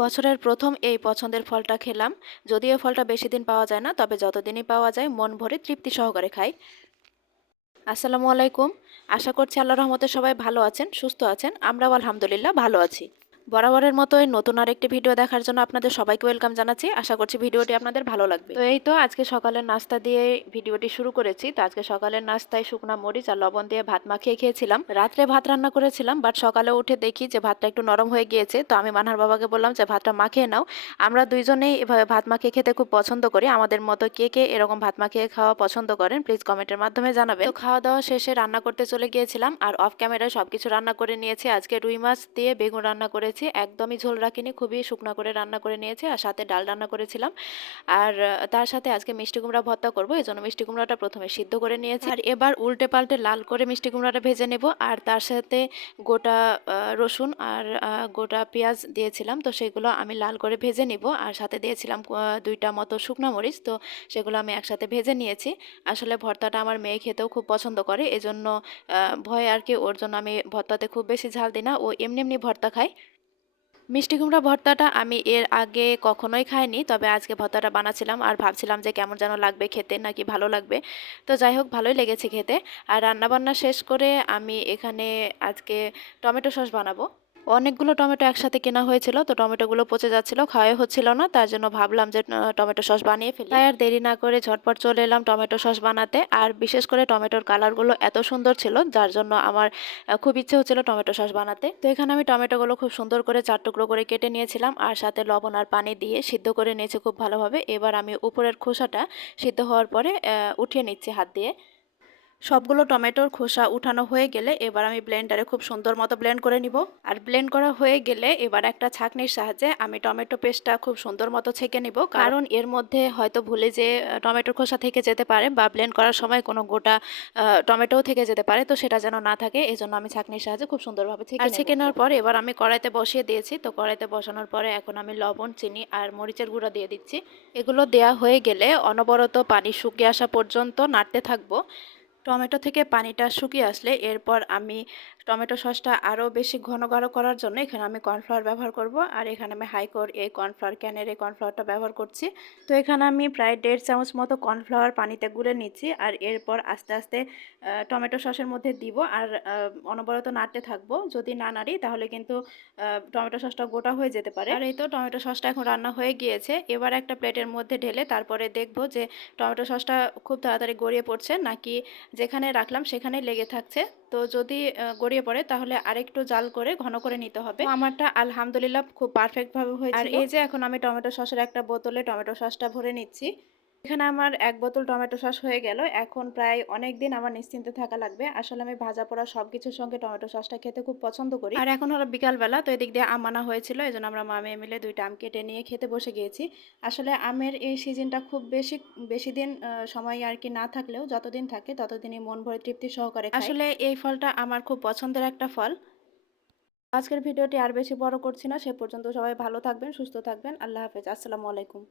বছরের প্রথম এই পছন্দের ফলটা খেলাম। যদিও ফলটা বেশি দিন পাওয়া যায় না, তবে যতদিনই পাওয়া যায় মন ভরে তৃপ্তি সহকারে খাই। আসসালামু আলাইকুম। আশা করছি আল্লাহর রহমতে সবাই ভালো আছেন, সুস্থ আছেন। আমরাও আলহামদুলিল্লাহ ভালো আছি। বরাবরের মতোই নতুন আরেকটি ভিডিও দেখার জন্য আপনাদের সবাইকে ওয়েলকাম জানাচ্ছি। আশা করছি ভিডিওটি আপনাদের ভালো লাগবে। তো এই তো আজকে সকালের নাস্তা দিয়ে ভিডিওটি শুরু করেছি। তো আজকে সকালের নাস্তায় শুকনা মরিচ আর লবণ দিয়ে ভাত মাখিয়ে খেয়েছিলাম। রাত্রে ভাত রান্না করেছিলাম, বাট সকালে উঠে দেখি যে ভাতটা একটু নরম হয়ে গিয়েছে। তো আমি মানহার বাবাকে বললাম যে ভাতটা মাখিয়ে নাও। আমরা দুইজনেই এভাবে ভাত মাখিয়ে খেতে খুব পছন্দ করি। আমাদের মতো কে কে এরকম ভাত মাখিয়ে খাওয়া পছন্দ করেন প্লিজ কমেন্টের মাধ্যমে জানাবেন। তো খাওয়া দাওয়া শেষে রান্না করতে চলে গিয়েছিলাম, আর অফ ক্যামেরায় সবকিছু রান্না করে নিয়েছি। আজকে রুই মাছ দিয়ে বেগুন রান্না করেছি, একদমই ঝোল রাখিনি, খুবই শুকনো করে রান্না করে নিয়েছি। আর সাথে ডাল রান্না করেছিলাম। আর তার সাথে আজকে মিষ্টি কুমড়া ভর্তা করব, এই জন্য মিষ্টি কুমড়াটা প্রথমে সিদ্ধ করে নিয়েছি। আর এবার উল্টে পাল্টে লাল করে মিষ্টি কুমড়াটা ভেজে নেব। আর তার সাথে গোটা রসুন আর গোটা পেঁয়াজ দিয়েছিলাম, তো সেগুলো আমি লাল করে ভেজে নিব। আর সাথে দিয়েছিলাম দুইটা মতো শুকনো মরিচ, তো সেগুলো আমি একসাথে ভেজে নিয়েছি। আসলে ভর্তাটা আমার মেয়ে খেতেও খুব পছন্দ করে, এজন্য ভয় আর কি, ওর জন্য আমি ভর্তাতে খুব বেশি ঝাল দিই না, ও এমনি এমনি ভর্তা খায়। মিষ্টি কুমড়া ভর্তাটা আমি এর আগে কখনোই খাইনি, তবে আজকে ভর্তাটা বানাচ্ছিলাম আর ভাবছিলাম যে কেমন যেন লাগবে খেতে, নাকি ভালো লাগবে। তো যাই হোক, ভালোই লেগেছে খেতে। আর রান্নাবান্না শেষ করে আমি এখানে আজকে টমেটো সস বানাবো। অনেকগুলো টমেটো একসাথে কেনা হয়েছিল, তো টমেটোগুলো পচে যাচ্ছিল, খাওয়াই হচ্ছিল না। তার জন্য ভাবলাম যে টমেটো সস বানিয়ে ফেলি। তাই আর দেরি না করে ঝটপট চলে এলাম টমেটো সস বানাতে। আর বিশেষ করে টমেটোর কালারগুলো এত সুন্দর ছিল, যার জন্য আমার খুব ইচ্ছে হচ্ছিল টমেটো সস বানাতে। তো এখানে আমি টমেটোগুলো খুব সুন্দর করে 4 টুকরো করে কেটে নিয়েছিলাম, আর সাথে লবণ আর পানি দিয়ে সিদ্ধ করে নিয়েছি খুব ভালোভাবে। এবার আমি উপরের খোসাটা সিদ্ধ হওয়ার পরে উঠিয়ে নিচ্ছি হাত দিয়ে। সবগুলো টমেটোর খোসা উঠানো হয়ে গেলে এবার আমি ব্লেন্ডারে খুব সুন্দর মতো ব্লেন্ড করে নিব। আর ব্লেন্ড করা হয়ে গেলে এবার একটা ছাঁকনির সাহায্যে আমি টমেটো পেস্টটা খুব সুন্দর মতো ছেঁকে নিব, কারণ এর মধ্যে হয়তো ভুলে যে টমেটোর খোসা থেকে যেতে পারে, বা ব্লেন্ড করার সময় কোনো গোটা টমেটোও থেকে যেতে পারে, তো সেটা যেন না থাকে, এজন্য আমি ছাঁকনির সাহায্যে খুব সুন্দরভাবে ছেঁকে নেওয়ার পর এবার আমি কড়াইতে বসিয়ে দিয়েছি। তো কড়াইতে বসানোর পরে এখন আমি লবণ, চিনি আর মরিচের গুঁড়া দিয়ে দিচ্ছি। এগুলো দেয়া হয়ে গেলে অনবরত পানি শুকিয়ে আসা পর্যন্ত নাড়তে থাকবো। টমেটো থেকে পানিটা শুকিয়ে আসলে এরপর আমি টমেটো সসটা আরও বেশি ঘন গাঢ় করার জন্য এখানে আমি কর্নফ্লাওয়ার ব্যবহার করব। আর এখানে আমি হাইকোর এই কর্নফ্লাওয়ার, ক্যানের এই কর্নফ্লাওয়ারটা ব্যবহার করছি। তো এখানে আমি প্রায় 1.5 চামচ মতো কর্নফ্লাওয়ার পানিতে গুলে নিচ্ছি। আর এরপর আস্তে আস্তে টমেটো সসের মধ্যে দিব, আর অনবরত নাড়তে থাকবো। যদি না নাড়ি তাহলে কিন্তু টমেটো সসটা গোটা হয়ে যেতে পারে। আর এই তো টমেটো সসটা এখন রান্না হয়ে গিয়েছে। এবার একটা প্লেটের মধ্যে ঢেলে তারপরে দেখব যে টমেটো সসটা খুব তাড়াতাড়ি গড়িয়ে পড়ছে, নাকি যেখানে রাখলাম সেখানেই লেগে থাকছে। তো যদি গড়িয়ে পড়ে তাহলে আরেকটু জাল করে ঘন করে নিতে হবে। তো আমারটা আলহামদুলিল্লাহ খুব পারফেক্ট ভাবে হয়েছিল। আর এই যে এখন আমি টমেটো সসের একটা বোতলে টমেটো সসটা ভরে নিচ্ছি। এখানে আমার 1 বোতল টমেটো সস হয়ে গেল। এখন প্রায় অনেক দিন আমার নিশ্চিন্তে থাকা লাগবে। আসলে আমি ভাজা পোড়া সবকিছুর সঙ্গে টমেটো সসটা খেতে খুব পছন্দ করি। আর এখন হলো বিকালবেলা, তো এদিক দিয়ে আম আনা হয়েছিল, এই জন্য আমরা মা মেয়ে মিলে 2টা আম কেটে নিয়ে খেতে বসে গিয়েছি। আসলে আমের এই সিজনটা খুব বেশি বেশি দিন সময় আর কি না থাকলেও যতদিন থাকে ততদিনই মন ভরে তৃপ্তি সহকারে খাই। আসলে এই ফলটা আমার খুব পছন্দের একটা ফল। আজকের ভিডিওটি আর বেশি বড় করছি না, সে পর্যন্ত সবাই ভালো থাকবেন, সুস্থ থাকবেন। আল্লাহ হাফেজ, আসসালামু আলাইকুম।